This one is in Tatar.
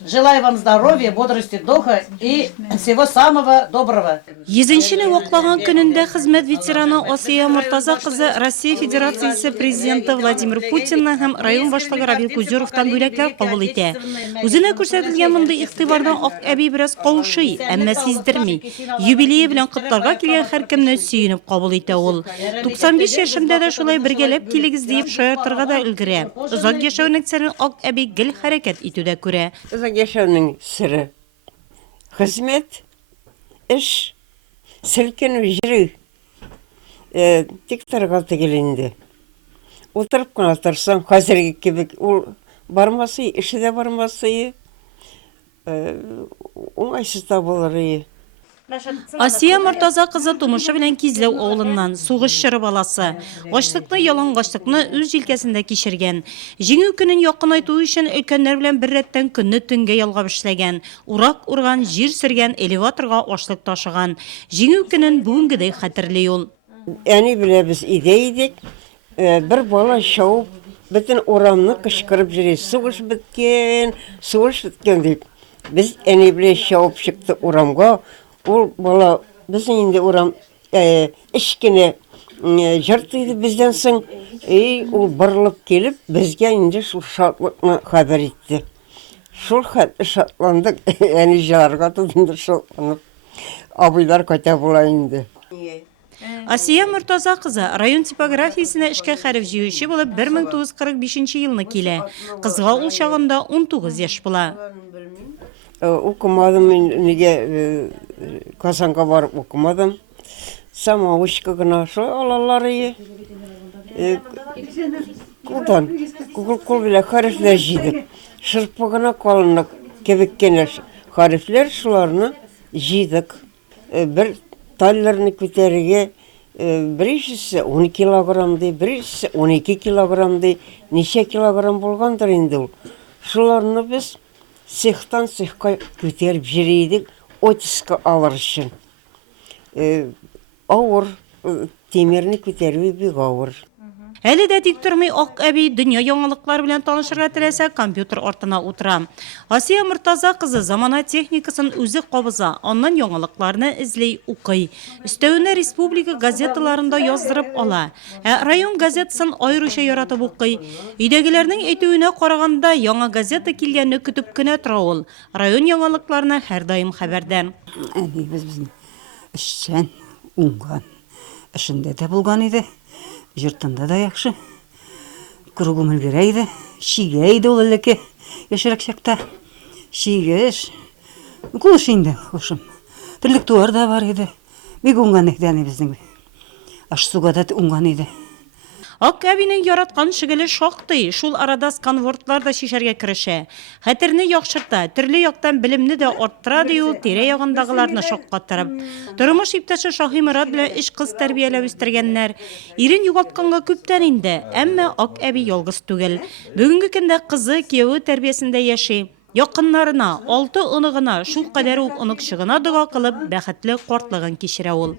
Желаю вам здоровья, бодрости, духа и всего самого доброго. Езеншіні оқлаған күнінде қызмет ветераны Осия Мұртаза қызы Россия Федерациясы президенті Владимир Путиннің һәм район башлығы Равил Кузеровтан бүләкләр қабыл итә. Үзенә күрсәтелгән мондай игътибардан ак әби бераз каушый, әмма сиздерми. Юбилее белән котларга килгән һәркемне сөенеп кабул итә ул. 95 яшында да шулай бергәләп килегез дип шаяртырга да өлгерә. Озак яшәүнең сәре ак әби гел хәрәкәт итүдә күрә. Yaşamın sırrı, hizmet, iş, silkin ve jiri, dik tarafta gelindi. Oturup kanatırsan, hazırlık gibi, varması, işi de varması, onaysız da bulur. Осия Мұртаза қызы тумышы белән Кизләү авылыннан сугыш чоры баласы. Ачлыкны, ялангачлыкны үз җилкәсендә кичергән. Җиңү көнен якынайту өчен өлкәннәр белән бер рәттән көнне төнгә ялгап эшләгән. Урак урган, җир сөргән, элеваторга ашлык ташыган. Җиңү көнен бүгенгедәй хәтерли ул. Yani bile biz ideydik, bir bala şaup, bütün oramını kışkırıp jiri, suğuş bitken deyip. Biz yani bile şaup çıktı oramga. O bala bizim indi oram işkine jartıydı bizden soň o barılıp gelip bizge indi şu şartlıkını haber etti. Şol şartlandık yani jarga tutundu şartlanıp abiler kötü bulayındı. Осия Мұртаза қызы район типографиясына эшкә хәреф җыючы булып 1945 елны килә. Кызга ул чагында 19 яшь була. Okumadım, nige Kazan'a varıp okumadım. Sama uçkıgına şu alaları kul bile harfler jiydik. Şırpıgına kalınlık kebekkene harfler şularını jiydik. Bir tallarını küterige birisi 10 kilogramdı, birisi 12 kilogramdı. Neçe kilogram bulgandır indi ol. Şularını biz sehtan sehka küterip jiriydik. Otiska alır için. Ağır, temerini küterip bir ağır. Әле дә тик тормый ак әби дөнья яңалыклар белән танышырга теләсә компьютер артына утыра. Осия Мұртаза кызы замана техникасын үзе кабыза, аннан яңалыкларны эзли, укый. Өстәвенә республика газеталарында яздырып ала. Район газетасын аеруча яратып укый. Өйдәгеләрнең әйтүенә караганда яңа газета килгәнне көтүп кенә тора ул. Район яңалыкларына һәр даим хәбәрдәр. Безнең эшчән, уңган, эшендә дә булган иде. Жұртында да яқшы. Күргім үлгерейді. Шигейді ол әлеке. Ешірек шақта. Шигеш. Құлыш енді, құлышым. Бірлік туар да бар еді. Бек ұңған ектәні біздің. Аш суға да ұңған еді. Ак әбинең яраткан шигеле шактый, шул арада сканвордлар да шишәргә керешә. Хәтерне яхшырта, төрле яктан белемне дә арттыра ди ул тирә-ягындагыларны шаккаттырып. Тормыш иптәше Шаһимурат белән эш кыз тәрбияләп үстергәннәр. Ирен югалтканга күптән инде, әмма ак әби ялгыз түгел. Бүгенге көндә кызы кияү тәрбиясендә яши. Якыннарына, 6 оныгына шул кадәр үк онык чыгына дога кылып, бәхетле картлыгын кичерә ул.